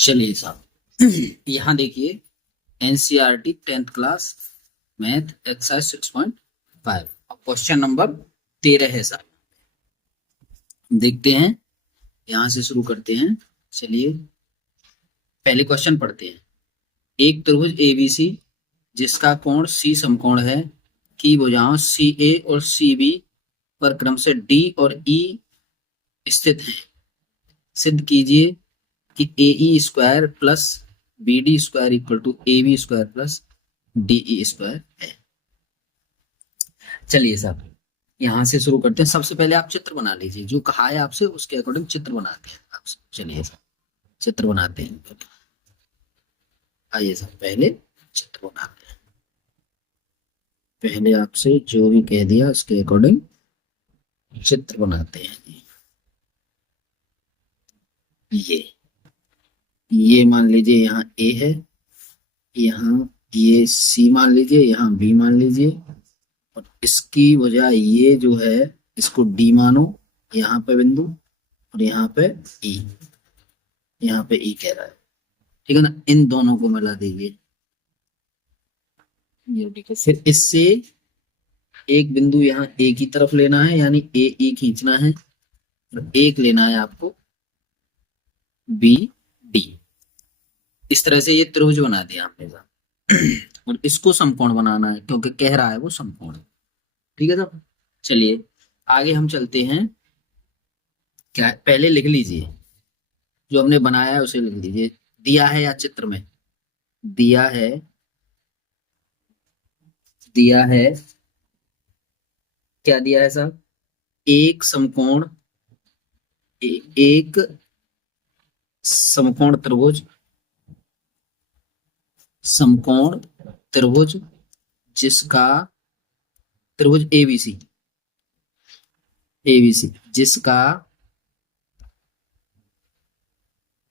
चलिए साहब यहाँ देखिए NCERT 10th class math exercise 6.5 और क्वेश्चन नंबर 13 है साहब। देखते हैं, यहाँ से शुरू करते हैं। चलिए पहले क्वेश्चन पढ़ते हैं। एक त्रिभुज एबीसी जिसका कोण सी समकोण है की भुजाओं सी ए और सी बी पर क्रम से डी और ई स्थित हैं। सिद्ध कीजिए कि A E square plus B D square equal to A B square plus D E square है। चलिए साहब यहाँ से शुरू करते हैं। सबसे पहले आप चित्र बना लीजिए, जो कहा है आपसे उसके अकॉर्डिंग चित्र बनाते हैं आपसे। चलिए साहब चित्र बनाते हैं। आइए साहब पहले चित्र बनाते हैं। पहले आपसे जो भी कह दिया उसके अकॉर्डिंग चित्र बनाते हैं। ये मान लीजिए यहाँ ए है, यहाँ ये सी मान लीजिए, यहाँ बी मान लीजिए और इसकी वजह ये जो है इसको डी मानो, यहाँ पे बिंदु और यहाँ पे ई, यहाँ पे ई कह रहा है, ठीक है ना। इन दोनों को मिला दीजिए। फिर इससे एक बिंदु यहाँ ए की तरफ लेना है, यानी ए ई खींचना है और एक लेना है आपको बी डी। इस तरह से ये त्रिभुज बना दिया हमने साहब और इसको समकोण बनाना है क्योंकि कह रहा है वो समकोण है। ठीक है साहब। चलिए आगे हम चलते हैं। क्या पहले लिख लीजिए, जो हमने बनाया है उसे लिख लीजिए। दिया है या चित्र में दिया है, दिया है क्या दिया है साहब? एक समकोण, एक समकोण त्रिभुज, समकोण त्रिभुज जिसका त्रिभुज एबीसी, एबीसी जिसका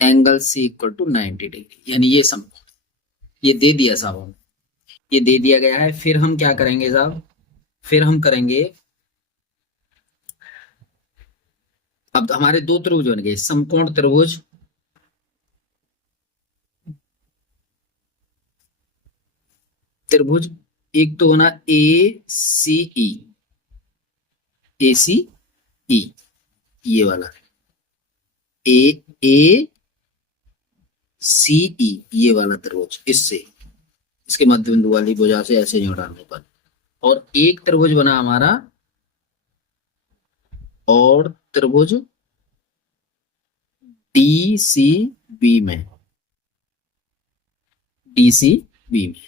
angle C equal to 90 degree, यानी ये समकोण। ये दे दिया साहब, ये दे दिया गया है। फिर हम क्या करेंगे साहब? फिर हम करेंगे, अब हमारे दो त्रिभुज बन गए, समकोण त्रिभुज, त्रिभुज एक तो बना ए सी ई, ए सी ई, ये वाला ए ए सी ई, ये वाला त्रिभुज, इससे इसके मध्य बिंदु वाली भुजा से ऐसे जोड़ डालने पर। और एक त्रिभुज बना हमारा और त्रिभुज डी सी बी में, डी सी बी में।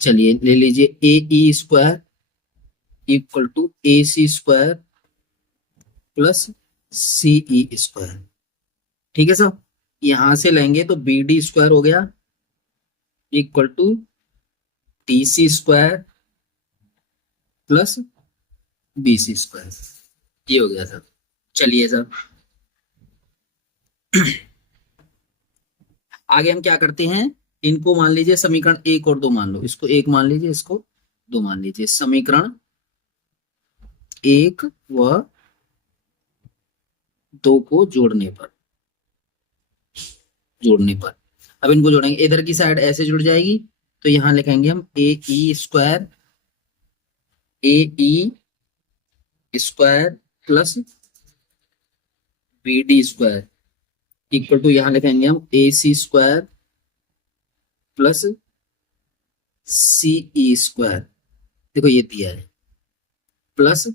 चलिए ले लीजिए A E square equal to A C square plus C E square. ठीक है साहब। यहां से लेंगे तो बी डी स्क्वायर हो गया equal to D C square plus B C square, ये हो गया साहब। चलिए साहब आगे हम क्या करते हैं, इनको मान लीजिए समीकरण एक और दो मान लो, इसको एक मान लीजिए, इसको दो मान लीजिए। समीकरण एक व दो को जोड़ने पर, जोड़ने पर अब इनको जोड़ेंगे, इधर की साइड ऐसे जुड़ जाएगी तो यहां लिखेंगे हम A E square, A E square plus B D square equal to, यहां लिखेंगे हम A C square plus C E square, देखो ये दिया है, plus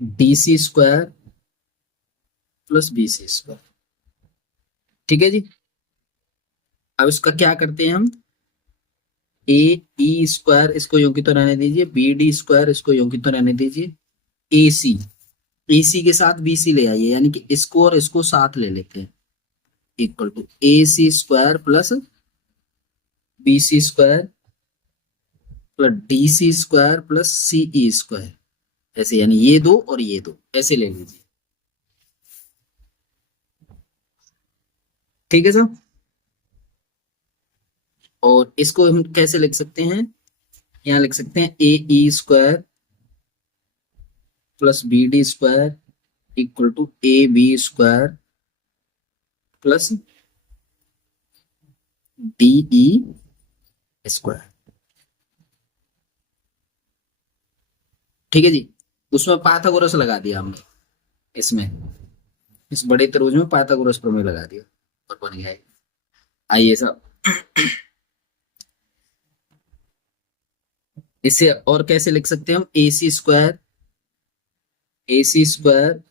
D C square plus B C square. ठीक है जी। अब इसका क्या करते हैं हम, ए ई स्क्वायर इसको यूं की तो रहने दीजिए, बी डी स्क्वायर इसको यूं की तो रहने दीजिए, ए सी, ए सी के साथ बी सी ले आइए, यानी कि इसको और इसको साथ ले लेते हैं, equal to A C square plus B C square plus D C square plus C E square, ऐसे, यानी ये दो और ये दो ऐसे ले लीजिए। ठीक है साहब। और इसको हम कैसे लिख सकते हैं, यहां लिख सकते हैं A E square plus B D square equal to A B square plus D E square. ठीक है जी, उसमें पाइथागोरस लगा दिया हमने, इसमें इस बड़े त्रिभुज में पाइथागोरस प्रमेय लगा दिया और बन गया है। आइए साहब, इसे और कैसे लिख सकते हैं हम, A C square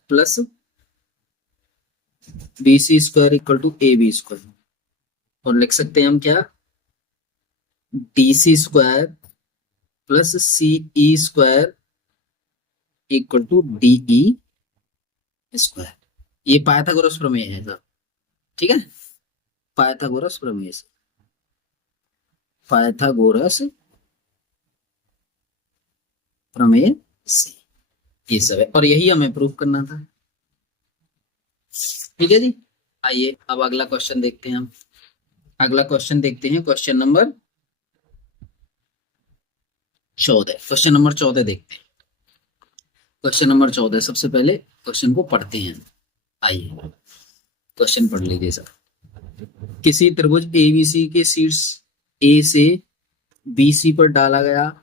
plus B C square equal to A B square, और लिख सकते हैं हम क्या, D C square plus C E square equal to D E square. ये पाइथागोरस प्रमेय है सर। ठीक है, पाइथागोरस प्रमेय से, पाइथागोरस प्रमेय से ये सब है, और यही हमें प्रूफ करना था। ठीक है जी, आइए अब अगला क्वेश्चन देखते हैं हम। अगला क्वेश्चन देखते हैं, क्वेश्चन नंबर 14। क्वेश्चन नंबर 14 देखते हैं। क्वेश्चन नंबर 14, सबसे पहले क्वेश्चन को पढ़ते हैं। आइए क्वेश्चन पढ़ लीजिए सर। किसी त्रिभुज एबीसी के शीर्ष ए से बीसी पर डाला गया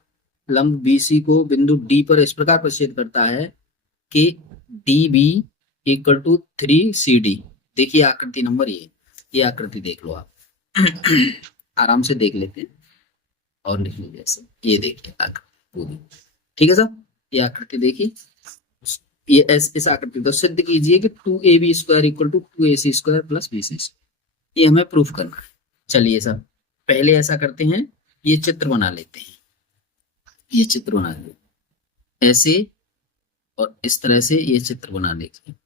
लंब बीसी को बिंदु डी पर इस प्रकार प्रक्षेप करता है कि D B equal to 3CD। देखिए आकृति नंबर ये आकृति देख लो आप। आराम से देख लेते हैं और लिख लीजिए ऐसे, ये देखिए आकृति पूरी। ठीक है सर, ये आकृति देखिए, ये इस आकृति तो सिद्ध कीजिए कि 2AB square equal to 2AC square plus BC square, ये हमें प्रूफ करना है। चलिए सर, पहले ऐसा करते हैं, ये चित्र बना लेते हैं। ये चित्र बना लेते ऐसे, और इस तरह से ये चित्र बना लेते हैं।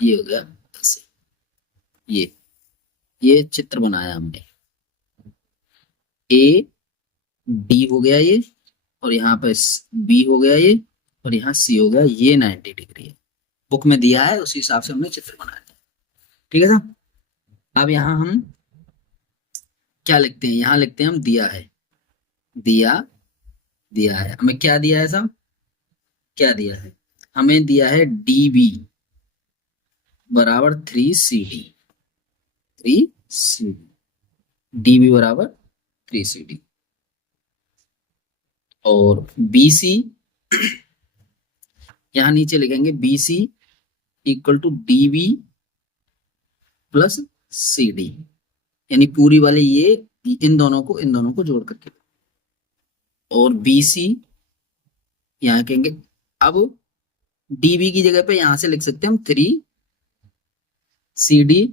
ये हो गया ऐसे, ये चित्र बनाया हमने। ए डी हो गया ये, और यहाँ पे बी हो गया ये, और यहाँ सी हो गया। ये 90 डिग्री है, बुक में दिया है, उसी हिसाब से हमने चित्र बनाया। ठीक है साहब, अब यहाँ हम क्या लिखते हैं, यहाँ लिखते हैं हम दिया है, दिया है हमें, क्या दिया है साहब, क्या दिया है हमें, दिया है DB बराबर 3CD, 3CD, DB बराबर 3CD, और BC यहां नीचे लिखेंगे BC equal to DB plus CD, यानी पूरी वाली ये इन दोनों को जोड़ करके, और BC यहां कहेंगे। अब DB की जगह पे यहां से लिख सकते हैं हम 3CD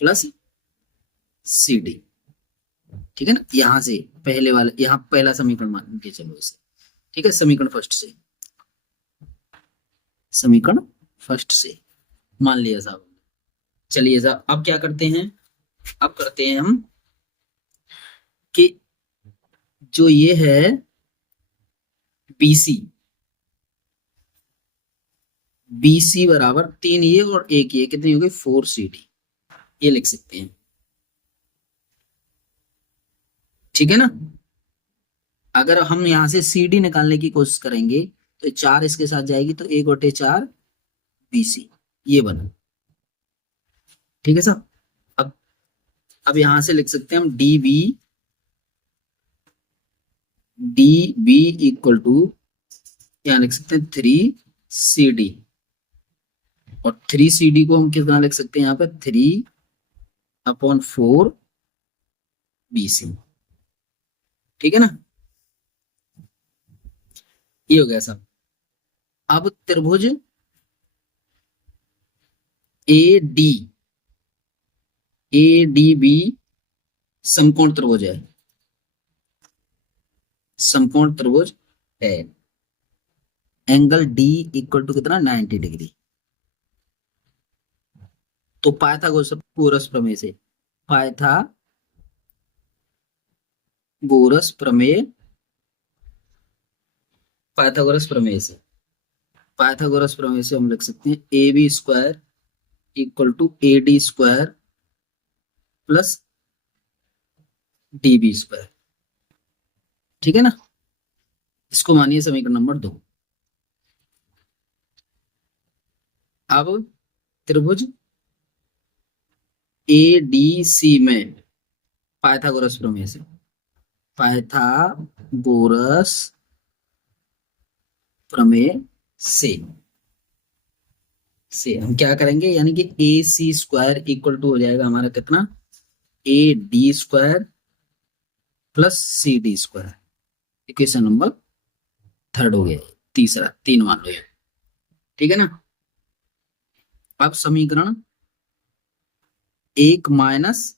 प्लस CD। ठीक है ना, यहां से पहले वाला, यहां पहला समीकरण मान के चलो इसे। ठीक है, समीकरण फर्स्ट से मान लिया साहब। चलिए साहब, अब क्या करते हैं, अब करते हैं हम कि जो ये है BC बराबर 3 ये और 1 ये, कितनी हो गई 4CD, ये लिख सकते हैं। ठीक है ना, अगर हम यहां से CD निकालने की कोशिश करेंगे तो 4 इसके साथ जाएगी, तो 1 बटे 4 BC, ये बना। ठीक है साहब, अब यहां से लिख सकते हैं हम DB इक्वल टू, यहां लिख सकते हैं 3CD, और 3CD को हम कितना लिख सकते हैं यहाँ पे, 3/4 BC। ठीक है ना, ये हो गया साहब। अब त्रिभुज ADB समकोण त्रिभुज है, समकोण त्रिभुज है, एंगल D इक्वल टू कितना 90 डिग्री। तो पाइथागोरस प्रमेय से, पाइथागोरस प्रमेय से हम लिख सकते हैं AB square equal to AD square plus DB square. ठीक है ना, इसको मानिए समीकरण नंबर 2। अब त्रिभुज ADC में पाइथागोरस प्रमेय से, पाइथागोरस प्रमेय से हम क्या करेंगे, यानी कि A C square equal to हो जाएगा हमारा कितना, A D square plus C D square. Equation number third हो गया, तीसरा, तीन मान लो ये, ठीक है ना। अब समीकरण एक माइनस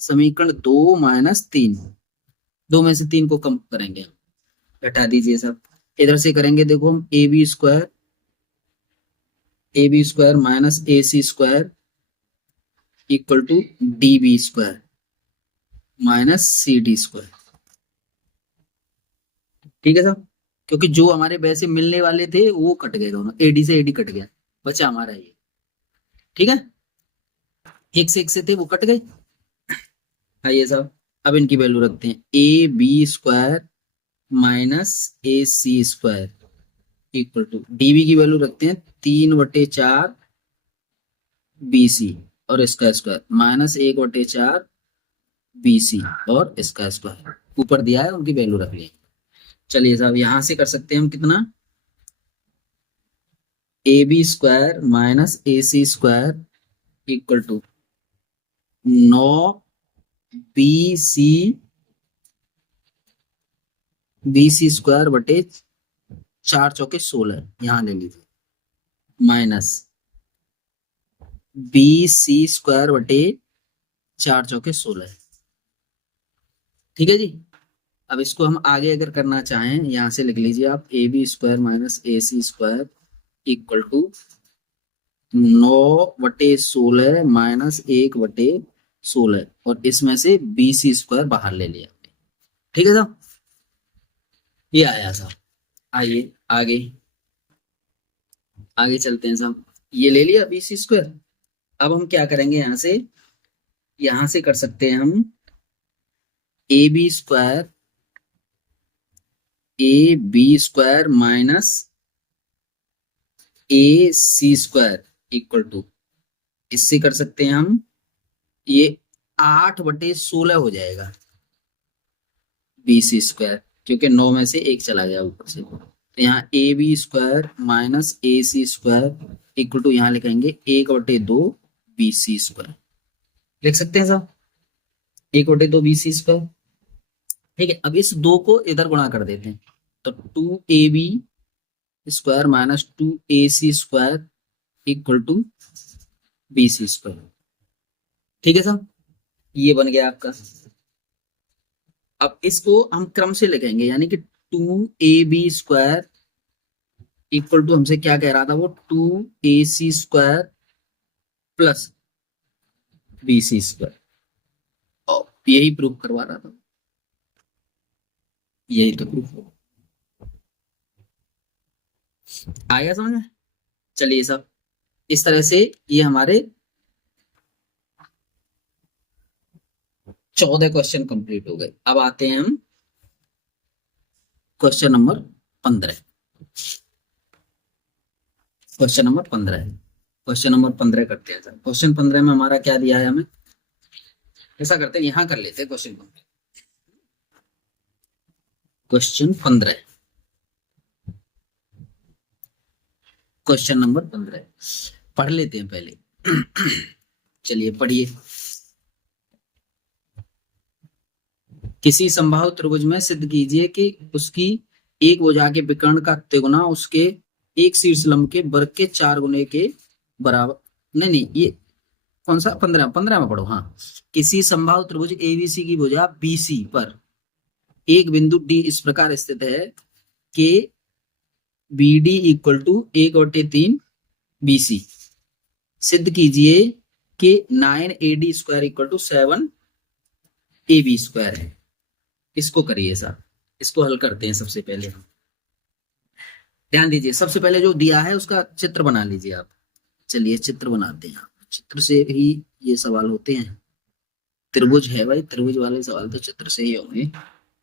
समीकरण दो माइनस तीन, दो में से तीन को कम करेंगे हम, घटा दीजिए सब, इधर से करेंगे देखो हम A B square minus A C square equal to D B square minus C D square, ठीक है साहब। क्योंकि जो हमारे वैसे मिलने वाले थे वो कट गए दोनों, एडी से एडी कट गया, बचा हमारा ये, ठीक है। एक से थे वो कट गए। आइए साहब अब इनकी वैल्यू रखते हैं, A B square minus A C square equal to DB की वैल्यू रखते हैं 3/4 बी सी और इसका स्क्वायर माइनस 1/4 बी सी और इसका स्क्वायर, ऊपर दिया है उनकी वैल्यू रख ली। चलिए साहब यहां से कर सकते हैं हम कितना, A B square minus A C square equal to 9 B C square बटे 4 चौके 16, यहां ले लीजिए, माइनस बी सी स्क्वायर बटे 4 चौके 16, ठीक है जी। अब इसको हम आगे अगर करना चाहें, यहां से लिख लीजिए आप, A B square minus A C square equal to 9/16 minus 1/16 और इसमें से बी सी स्क्वायर बाहर ले लिया, ठीक है साहब, ये आया साहब। आइए आगे आगे चलते हैं साहब, ये ले लिया बी सी स्क्वायर। अब हम क्या करेंगे, यहां से कर सकते हैं हम A B square minus A C square equal to, इससे कर सकते हैं हम, ये 8/16 हो जाएगा बी सी स्क्वायर, क्योंकि 9 में से एक चला गया ऊपर से, तो यहाँ A B square minus A C square equal to, यहाँ लिखेंगे 1/2 बी सी स्क्वायर, लिख सकते हैं साहब 1/2 बी सी स्क्वायर, ठीक है। अब इस दो को इधर गुणा कर देते हैं, तो 2ab square minus 2ac square equal to B C square, ठीक है साहब, ये बन गया आपका। अब इसको हम क्रम से लिखेंगे, यानी कि 2ab स्क्वायर इक्वल टू, हमसे क्या कह रहा था वो, 2ac square plus B C square, यही प्रूफ करवा रहा था, यही तो प्रूफ हो आया समझ में। चलिए साहब इस तरह से ये हमारे 14 क्वेश्चन कंप्लीट हो गए। अब आते हैं हम क्वेश्चन नंबर 15। क्वेश्चन नंबर 15 है, क्वेश्चन नंबर 15 करते हैं सर। क्वेश्चन 15 में हमारा क्या दिया है, हमें ऐसा करते हैं, यहां कर लेते हैं क्वेश्चन 15। क्वेश्चन 15, क्वेश्चन नंबर 15 पढ़ लेते हैं पहले। चलिए पढ़िए। किसी समबाहु त्रिभुज में सिद्ध कीजिए कि उसकी एक भुजा के विकर्ण का तिगुना उसके एक शीर्ष लंब के वर्ग के 4 गुने के बराबर, नहीं ये कौन सा, 15 में पढ़ो। हाँ, किसी समबाहु त्रिभुज एबीसी की भुजा बीसी पर एक बिंदु डी इस प्रकार स्थित है कि B D equal to 1/3 BC, सिद्ध कीजिए कि 9AD square equal to 7AB square है। इसको करिए साहब, इसको हल करते हैं। सबसे पहले हम ध्यान दीजिए, सबसे पहले जो दिया है उसका चित्र बना लीजिए आप। चलिए चित्र बनाते हैं, चित्र से ही ये सवाल होते हैं। त्रिभुज है भाई, त्रिभुज वाले सवाल तो चित्र से ही होंगे।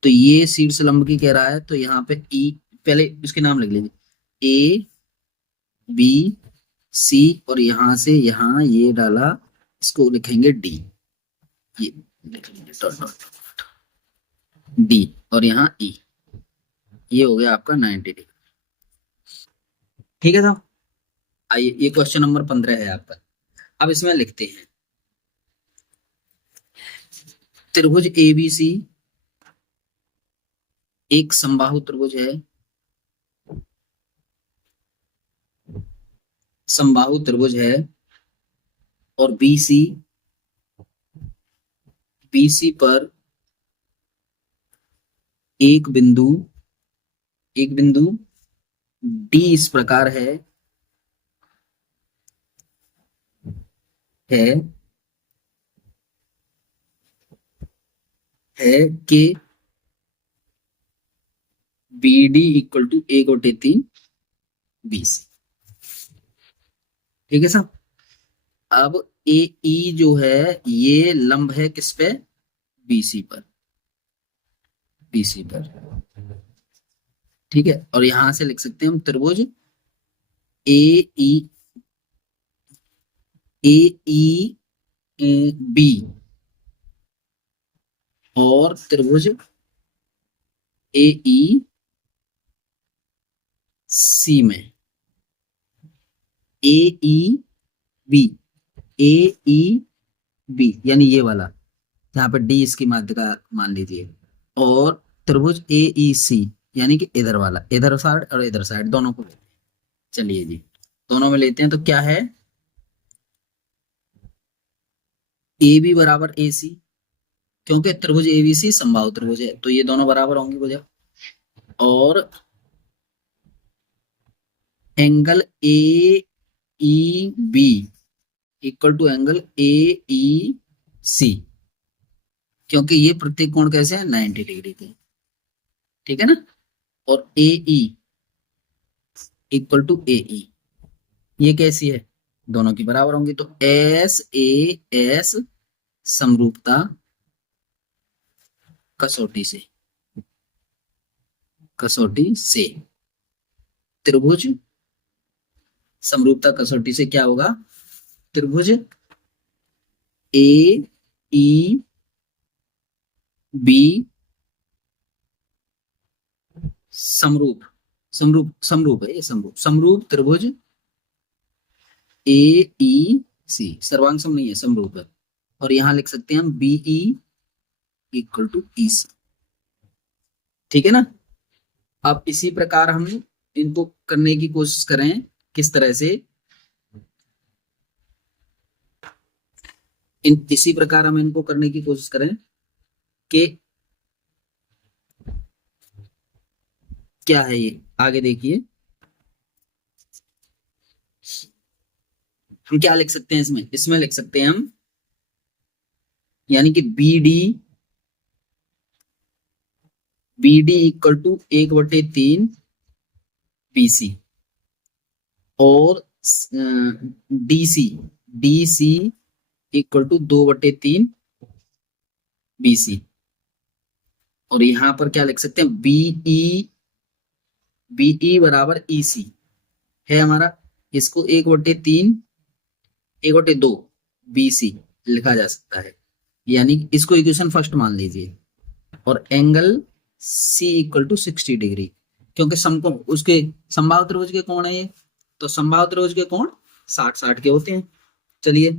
तो ये शीर्ष लंब की कह रहा है, तो यहाँ पे ई, पहले इसके नाम लिख लीजिए, ए बी सी, और यहां से यहां ये डाला, इसको लिखेंगे डी, ये लिख लीजिए डॉट डॉट डी और यहाँ ई, ये हो गया आपका 90 डिग्री। ठीक है साहब, आइए ये क्वेश्चन नंबर 15 है आपका। अब इसमें लिखते हैं त्रिभुज एबीसी एक समबाहु त्रिभुज है, समबाहु त्रिभुज है, और बीसी बीसी पर एक बिंदु डी इस प्रकार है कि B D equal to 1/3 BC. ठीक है साहब, अब ए ई जो है ये लंब है किस पे, बीसी पर, ठीक है। और यहां से लिख सकते हैं हम त्रिभुज ए ई बी और त्रिभुज ए ई सी में ए ई बी यानी ये वाला, जहां पे डी इसकी माध्यिका मान लीजिए, और त्रिभुज ए ई सी यानी कि इधर वाला, इधर साइड और इधर साइड दोनों को लेते हैं। चलिए जी, दोनों में लेते हैं तो क्या है, ए बी बराबर ए सी, क्योंकि त्रिभुज एबीसी समबाहु त्रिभुज है तो ये दोनों बराबर होंगे भुजा, और angle A E B equal to angle A E C, क्योंकि ये प्रत्येक कोण कैसे है 90 डिग्री के, ठीक है ना। और ए ई इक्वल टू ए ई ये कैसी है, दोनों की बराबर होंगी, तो एस ए एस समरूपता कसौटी से त्रिभुज समरूपता कसौटी से क्या होगा, त्रिभुज ए ई बी समरूप है ये, समरूप त्रिभुज ए ई सी, सर्वांग सम नहीं है, समरूप है। और यहां लिख सकते हैं हम बी ई इक्वल टू ई सी, ठीक है ना। अब इसी प्रकार हम इनको करने की कोशिश करें, किस तरह से, इसी प्रकार हम इनको करने की कोशिश करें कि क्या है ये, आगे देखिए हम क्या लिख सकते हैं इसमें लिख सकते हैं हम, यानी कि B D equal to 1/3 BC, और D C equal to 2/3 BC. और यहां पर क्या लिख सकते हैं, बीई बराबर ई सी है हमारा, इसको 1/2 बीसी लिखा जा सकता है, यानी इसको इक्वेशन फर्स्ट मान लीजिए। और angle C equal to 60 degree, क्योंकि समकोण उसके समबाहु त्रिभुज के कोण है ये, तो समबाहु त्रिभुज के कोण 60 के होते हैं। चलिए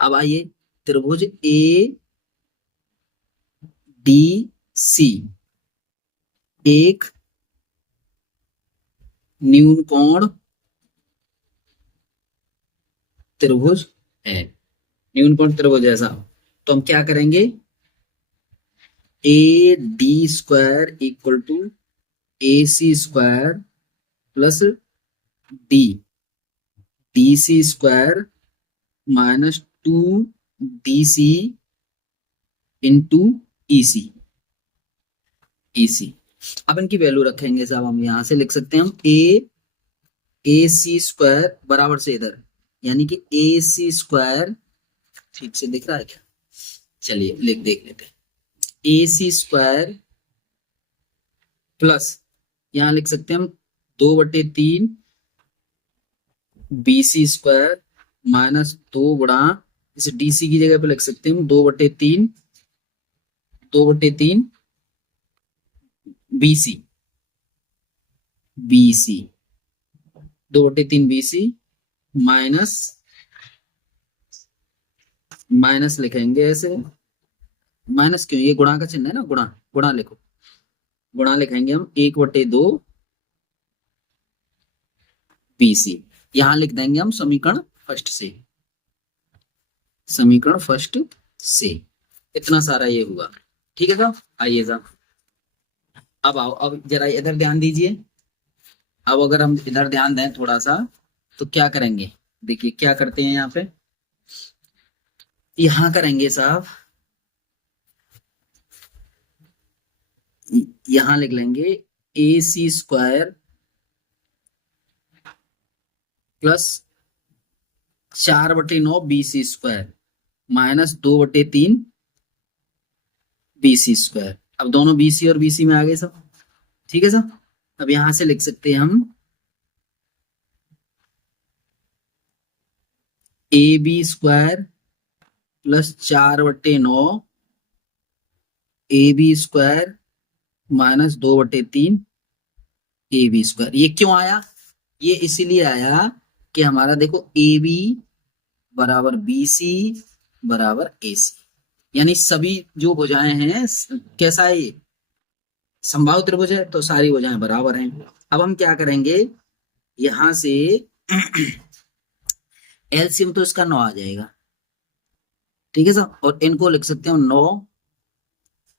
अब आइए, त्रिभुज ए डी सी एक न्यून कोण त्रिभुज है, न्यून कोण त्रिभुज ऐसा, तो हम क्या करेंगे, A D square equal to A C square plus D C square minus 2DC into E C. अब इनकी वैल्यू रखेंगे साहब, हम यहां से लिख सकते हैं हम ए सी स्क्वायर बराबर से इधर, यानी कि ए सी स्क्वायर, ठीक से दिख रहा है क्या, चलिए देख लेते हैं, ए सी स्क्वायर प्लस यहां लिख सकते हैं हम 2/3 BC स्क्वायर माइनस 2 गुणा, इसे डीसी की जगह पे लिख सकते हैं हम 2/3, 2/3 BC, BC 2/3 BC minus, minus लिखेंगे ऐसे, माइनस क्यों, ये गुणा का चिन्ह है ना, गुणा, गुणा लिखो, गुणा लिखेंगे हम 1/2 बीसी। यहां लिख देंगे हम समीकरण फर्स्ट से, समीकरण फर्स्ट से, इतना सारा ये हुआ। ठीक है साहब, आइए साहब, अब आओ, अब जरा इधर ध्यान दीजिए। अब अगर हम इधर ध्यान दें थोड़ा सा, तो क्या करेंगे, देखिए क्या करते हैं यहाँ पे, यहां करेंगे साहब, यहां लिख लेंगे AC² plus 4/9 BC² minus 2/3 BC²। अब दोनों BC और BC में आ गए सब, ठीक है सब। अब यहां से लिख सकते हैं हम AB² plus 4/9 AB² minus 2/3 AB²। ये क्यों आया, ये इसीलिए आया कि हमारा देखो AB बराबर BC बराबर AC, यानी सभी जो भुजाएं हैं, कैसा है ये, समबाहु त्रिभुज है, तो सारी भुजाएं बराबर हैं। अब हम क्या करेंगे, यहां से एलसीएम तो इसका 9 आ जाएगा, ठीक है सर, और इनको लिख सकते हो 9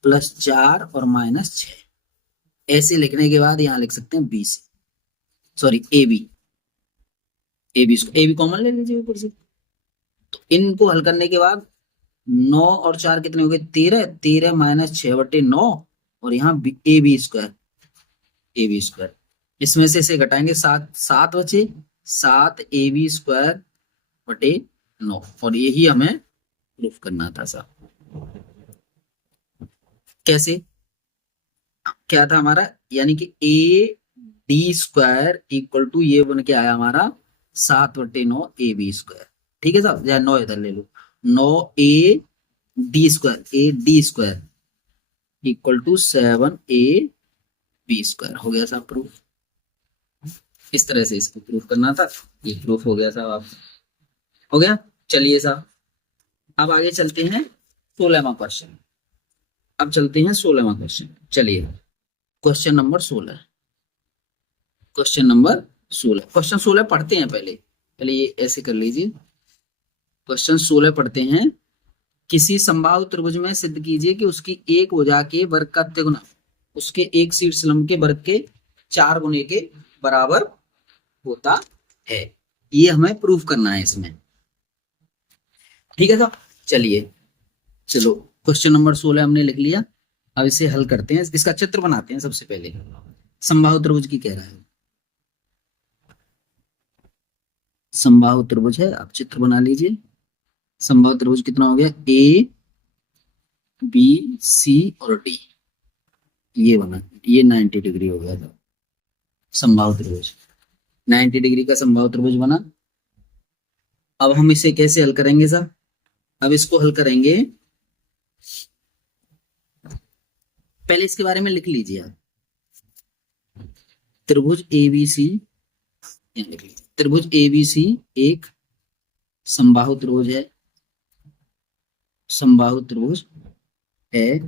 प्लस 4 और माइनस 6, ऐसे लिखने के बाद यहां लिख सकते हैं BC, sorry AB, AB common ले लीजिए ऊपर से। तो इनको हल करने के बाद 9 और 4 कितने हो गए, 13, 13 माइनस 6/9, और यहाँ AB², AB², इसमें से इसे घटाएंगे 7, 7 बचे, 7AB²/9, और यही हमें प्रूफ करना था साहब। कैसे, क्या था हमारा, यानी कि AD² इक्वल टू ये बन के आया हमारा 7/9 AB², ठीक है साहब, या 9 इधर ले लो, 9AD² इक्वल टू 7AB² हो गया साहब प्रूफ। इस तरह से इसको प्रूफ करना था, ये प्रूफ हो गया साहब, आप हो गया। चलिए साहब, अब आगे चलते हैं 16वां क्वेश्चन, अब चलते हैं 16वां क्वेश्चन। चलिए question number 16, question number 16, question 16 पढ़ते हैं पहले, पहले ये ऐसे कर लीजिए, क्वेश्चन 16 पढ़ते हैं। किसी समबाहु त्रिभुज में सिद्ध कीजिए कि उसकी एक भुजा के वर्ग का तिगुना उसके एक शीर्षलंब के वर्ग के 4 गुने के बराबर होता है, ये हमें प्रूफ करना है इसमें, ठीक है साहब। चलिए, चलो क्वेश्चन नंबर 16 हमने लिख लिया, अब इसे हल करते हैं, इसका चित्र बनाते हैं सबसे पहले। समबाहु त्रिभुज की कह रहा है, समबाहु त्रिभुज है, आप चित्र बना लीजिए। समबाहु त्रिभुज कितना हो गया, ABC और D, ये बना, ये 90 डिग्री हो गया था समबाहु त्रिभुज, 90 डिग्री का समबाहु त्रिभुज बना। अब हम इसे कैसे हल करेंगे साहब, अब इसको हल करेंगे, पहले इसके बारे में लिख लीजिए आप, त्रिभुज ABC, त्रिभुज ABC एक समबाहु त्रिभुज है, समबाहु त्रिभुज है,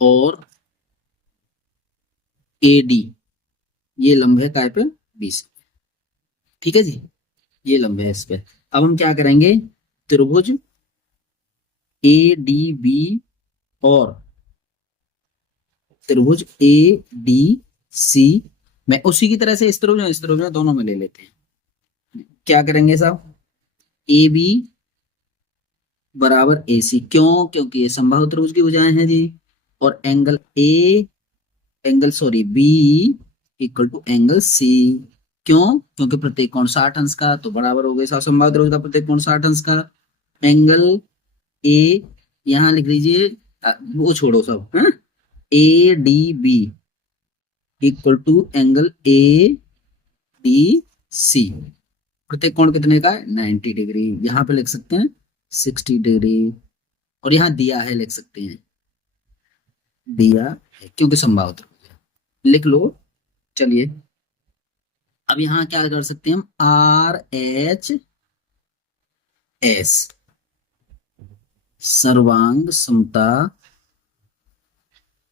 और AD ये लंब है काय पे, BC, ठीक है जी, ये लंब है इस पे। अब हम क्या करेंगे, त्रिभुज ADB और त्रिभुज ADC में उसी की तरह से इस त्रिभुज में दोनों में ले लेते हैं। क्या करेंगे साहब, AB बराबर AC, क्यों, क्योंकि ये समबाहु त्रिभुज की भुजाएं हैं जी, और angle B equal to angle C, क्यों, क्योंकि प्रत्येक कोण 60 अंश का, तो बराबर हो गए साहब समबाहु त्रिभुज का प्रत्येक कोण 60 अंश का। एंगल A यहां लिख लीजिए, वो छोड़ो सब, है ADB equal to angle ADC, प्रत्येक कोण कितने का है 90 डिग्री। यहाँ पे लिख सकते हैं 60 डिग्री, और यहाँ दिया है लिख सकते हैं दिया है, क्योंकि संभावित लिख लो। चलिए अब यहाँ क्या कर सकते हैं हम, RHS सर्वांग समता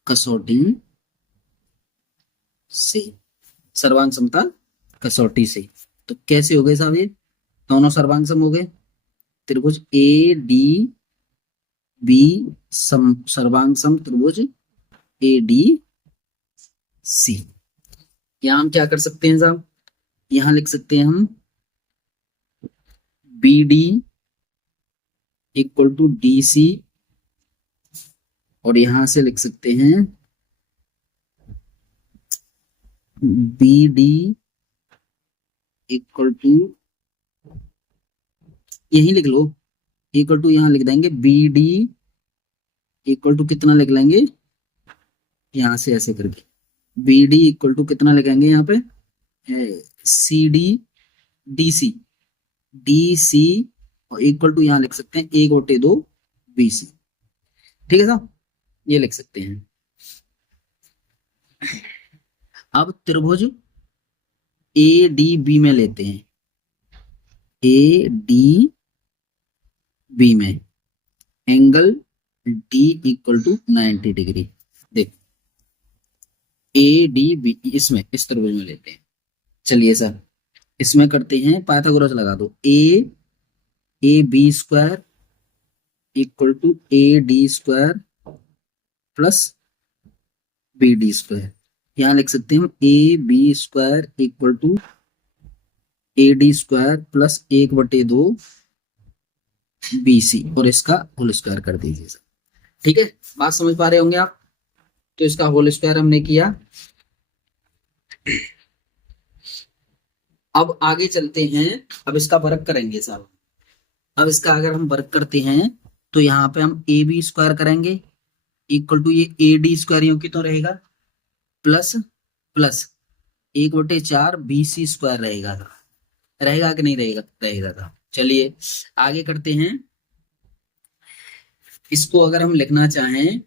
कसौटी से, सर्वांग समता कसौटी से। तो कैसे हो गए साहब, ये दोनों सर्वांग सम हो गए। त्रिभुज ADB सर्वांग सम त्रिभुज ADC। यहां हम क्या कर सकते हैं साहब, यहां लिख सकते हैं हम BD इक्वल टू DC, और यहां से लिख सकते हैं BD इक्वल टू, यही लिख लो, इक्वल टू यहां लिख देंगे BD इक्वल टू कितना लिख लेंगे, यहां से ऐसे करके BD इक्वल टू कितना लिखेंगे यहाँ पे CD DC और इक्वल टू यहां लिख सकते हैं 1/2 BC। ठीक है साहब, ये लिख सकते हैं। अब त्रिभुज ADB में लेते हैं, ADB में angle D equal to 90 degree. देखो ADB इसमें इस त्रिभुज में लेते हैं। चलिए सर इसमें करते हैं पाइथागोरस लगा दो, AB square equal to AD square plus BD square. यहां लिख सकते हैं हम AB square equal to AD square plus 1/2 BC, और इसका होल स्क्वायर कर दीजिए सर। ठीक है, बात समझ पा रहे होंगे आप। तो इसका होल स्क्वायर हमने किया। अब आगे चलते हैं, अब इसका वर्क करेंगे साहब। अब इसका अगर हम वर्क करते हैं तो यहाँ पे हम AB स्क्वायर करेंगे इक्वल टू ये AD स्क्वायर यूं की तो रहेगा प्लस प्लस 1/4 BC स्क्वायर रहेगा कि नहीं रहेगा, रहेगा था। चलिए आगे करते हैं। इसको अगर हम लिखना चाहें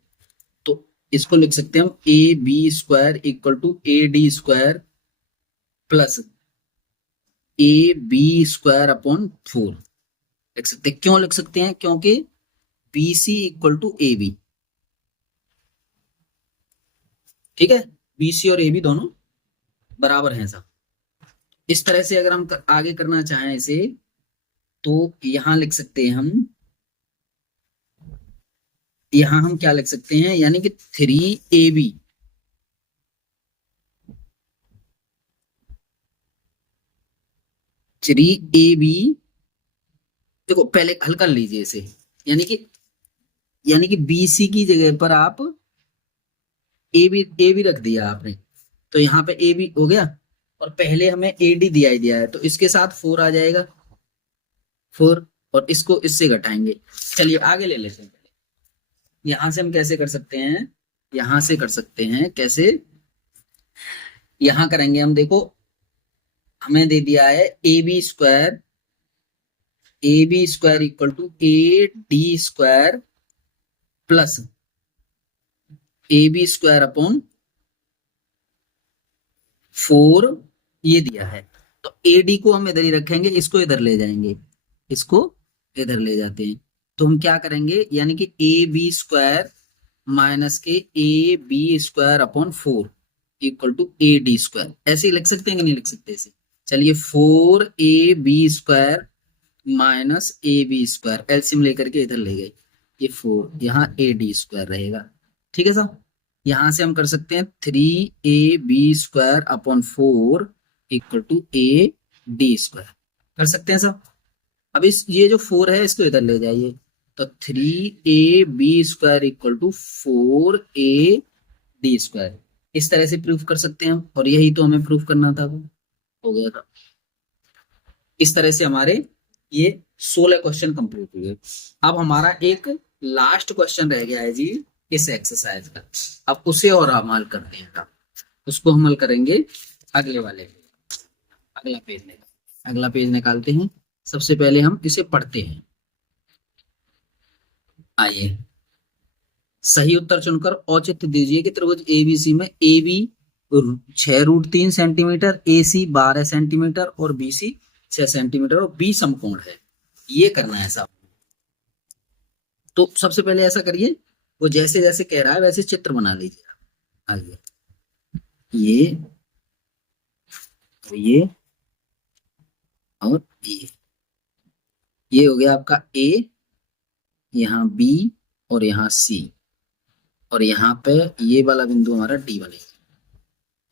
तो इसको लिख सकते हैं हम AB square equal to AD square plus AB square upon 4 लिख सकते हैं। क्यों लिख सकते हैं, क्योंकि BC इक्वल टू AB। ठीक है, BC और AB दोनों बराबर हैं साहब। इस तरह से अगर हम आगे करना चाहें इसे तो यहां लिख सकते हैं हम, यहां हम क्या लिख सकते हैं, यानी कि 3AB देखो पहले हल कर लीजिए इसे, यानी कि BC की जगह पर आप AB रख दिया आपने, तो यहाँ पे AB हो गया, और पहले हमें AD दिया है तो इसके साथ 4 आ जाएगा 4, और इसको इससे घटाएंगे। चलिए आगे ले लेते हैं। यहां से हम कैसे कर सकते हैं, यहां से कर सकते हैं कैसे, यहां करेंगे हम। देखो हमें दे दिया है AB square equal to AD square plus AB square upon 4 ये दिया है। तो AD को हम इधर ही रखेंगे, इसको इधर ले जाएंगे, इसको इधर ले जाते हैं। तो हम क्या करेंगे, यानी कि AB स्क्वायर माइनस के AB square upon 4 equal to AD square, ऐसे ही लिख सकते हैं कि नहीं लिख सकते ऐसे। चलिए 4AB square minus AB square LCM लेकर के इधर ले गए, ये 4 यहाँ AD स्क्वायर रहेगा। ठीक है साहब, यहां से हम कर सकते हैं 3AB square upon 4 equal to AD square कर सकते हैं साहब। अब इस ये जो 4 है इसको इधर ले जाइए, तो 3AB square equal to 4AD square, इस तरह से प्रूफ कर सकते हैं हम, और यही तो हमें प्रूफ करना था, वो हो गया था। इस तरह से हमारे ये 16 क्वेश्चन कंप्लीट हुए। अब हमारा एक लास्ट क्वेश्चन रह गया है जी इस एक्सरसाइज का, अब उसे और हम हल करते हैं, उसको हम हल करेंगे अगले वाले, अगला पेज में। अगला पेज निकालते हैं। सबसे पहले हम इसे पढ़ते हैं। आइए, सही उत्तर चुनकर औचित्य दीजिए कि त्रिभुज एबीसी में A B 6√3 centimetre, A C 12 centimetre और बी सी 6 सेंटीमीटर और बी समकोण है। ये करना है साहब। तो सबसे पहले ऐसा करिए, वो जैसे जैसे कह रहा है वैसे चित्र बना लीजिए। आइए, ये और ये हो गया आपका ए, यहाँ बी और यहाँ सी, और यहाँ पे ये वाला बिंदु हमारा डी बनेगा।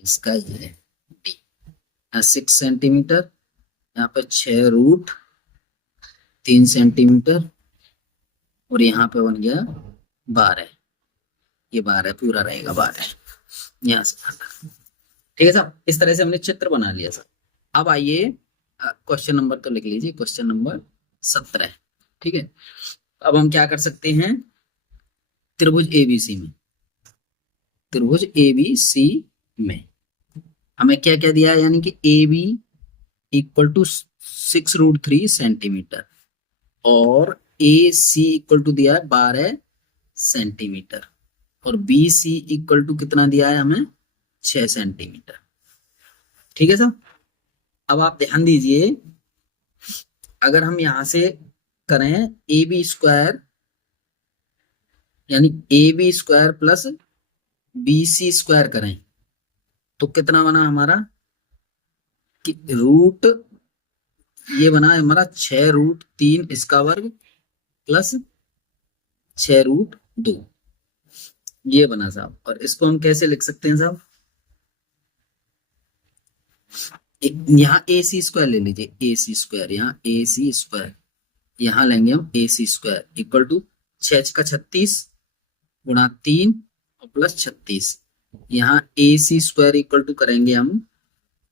इसका ये है डी, 6 सेंटीमीटर, यहाँ पे 6√3 सेंटीमीटर और यहाँ पे बन गया 12। ये 12 पूरा रहेगा, 12 यहाँ से। ठीक है साहब, इस तरह से हमने चित्र बना लिया सर। अब आइए क्वेश्चन नंबर तो लिख लीजिए, क्वेश्चन नंबर 17। ठीक है, अब हम क्या कर सकते हैं, त्रिभुज एबीसी में हमें क्या क्या दिया है, यानी कि A B equal to 6√3 centimetre और ए सी इक्वल टू दिया है 12 सेंटीमीटर और बी सी इक्वल टू कितना दिया है हमें, 6 सेंटीमीटर। ठीक है साहब, अब आप ध्यान दीजिए, अगर हम यहां से करें ए बी स्क्वायर, यानी A B square plus B C square करें तो कितना बना हमारा, कि रूट ये बना है हमारा 6√3 इसका वर्ग प्लस 6√2, ये बना साहब। और इसको हम कैसे लिख सकते हैं साहब, यहाँ ए सी स्क्वायर ले लीजिए, ए सी स्क्वायर, यहाँ ए सी स्क्वायर, यहाँ लेंगे हम A C square equal to 6 का 36 गुणा 3 और प्लस 36, यहाँ ए सी स्क्वायर इक्वल टू करेंगे हम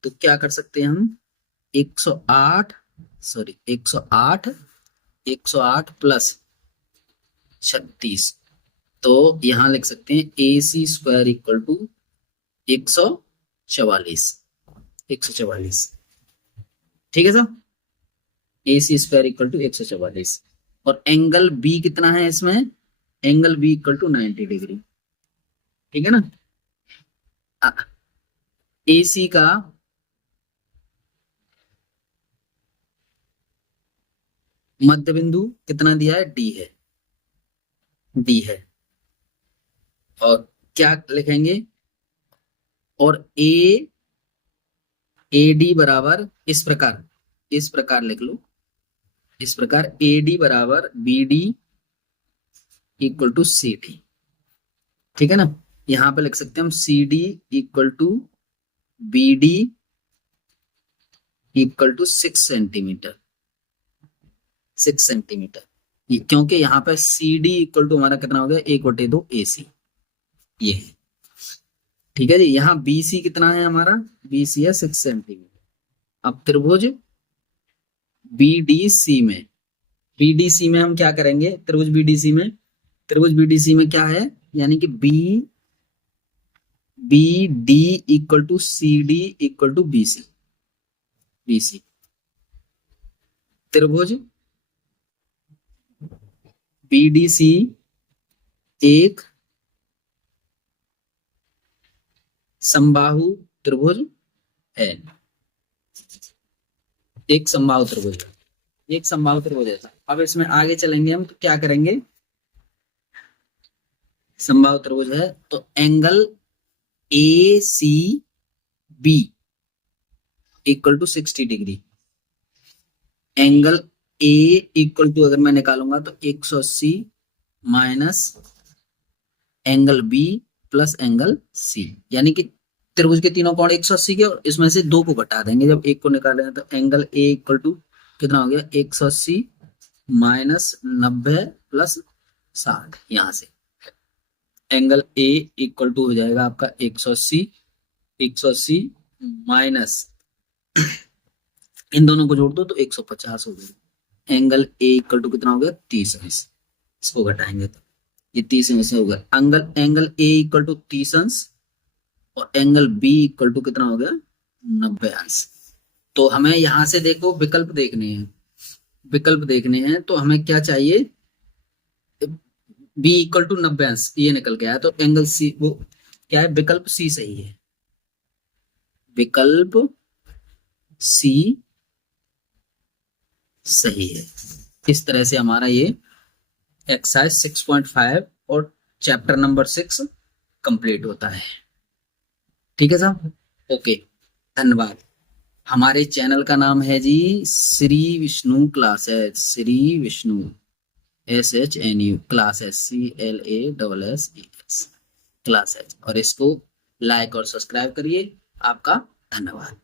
तो क्या कर सकते हैं हम, 108 प्लस 36, तो यहाँ लिख सकते हैं A C square equal to 144। ठीक है साहब, A C square equal to 144 और एंगल बी कितना है इसमें, angle B equal to 90 degree. ठीक है ना, ए सी का मध्य बिंदु कितना दिया है, डी है और क्या लिखेंगे, और ए डी बराबर इस प्रकार लिख लो, इस प्रकार ए डी बराबर B D equal to C D. ठीक है ना, यहां पे लिख सकते हैं हम C D equal to B D equal to 6 centimetre, क्योंकि यहाँ पे सी डी इक्वल टू हमारा कितना हो गया, 1/2 ए सी, ये है। ठीक है जी, यहाँ बी सी कितना है हमारा, बी सी है 6 सेंटीमीटर। अब त्रिभुज बी डी सी में हम क्या करेंगे, त्रिभुज बी डी सी में क्या है, यानी कि B D equal to C D equal to B C, त्रिभुज बी डी सी एक समबाहु त्रिभुज है, एक समबाहु त्रिभुज है। अब इसमें आगे चलेंगे हम तो क्या करेंगे, समबाहु त्रिभुज है तो angle A C B equal to 60 degree, angle A equal to अगर मैं निकालूंगा तो 180 minus angle B plus angle C, यानी कि त्रिभुज के तीनों कोण 180 के और इसमें से 2 को घटा देंगे, जब एक को निकालेंगे तो एंगल ए इक्वल टू कितना हो गया, 180 माइनस 90 प्लस 60, यहां से एंगल ए इक्वल टू हो जाएगा आपका 180 माइनस इन दोनों को जोड़ दो तो 150 हो गया, एंगल ए इक्वल टू कितना हो गया, 30 अंश, इसको घटाएंगे तो ये 30 अंश होगा, एंगल ए इक्वल टू 30 अंश और एंगल बी इक्वल टू कितना हो गया, 90 अंश। तो हमें यहां से देखो विकल्प देखने हैं, विकल्प देखने हैं, तो हमें क्या चाहिए, बी इक्वल टू 90 ये निकल गया है, तो एंगल सी वो क्या है, विकल्प सी सही है, विकल्प सी सही है। इस तरह से हमारा ये एक्सरसाइज 6.5 और चैप्टर नंबर 6 कंप्लीट होता है। ठीक है साहब, ओके, धन्यवाद। हमारे चैनल का नाम है जी Shri Vishnu classes, Shri Vishnu SHNU classes, CLASSES classes, और इसको लाइक और सब्सक्राइब करिए। आपका धन्यवाद।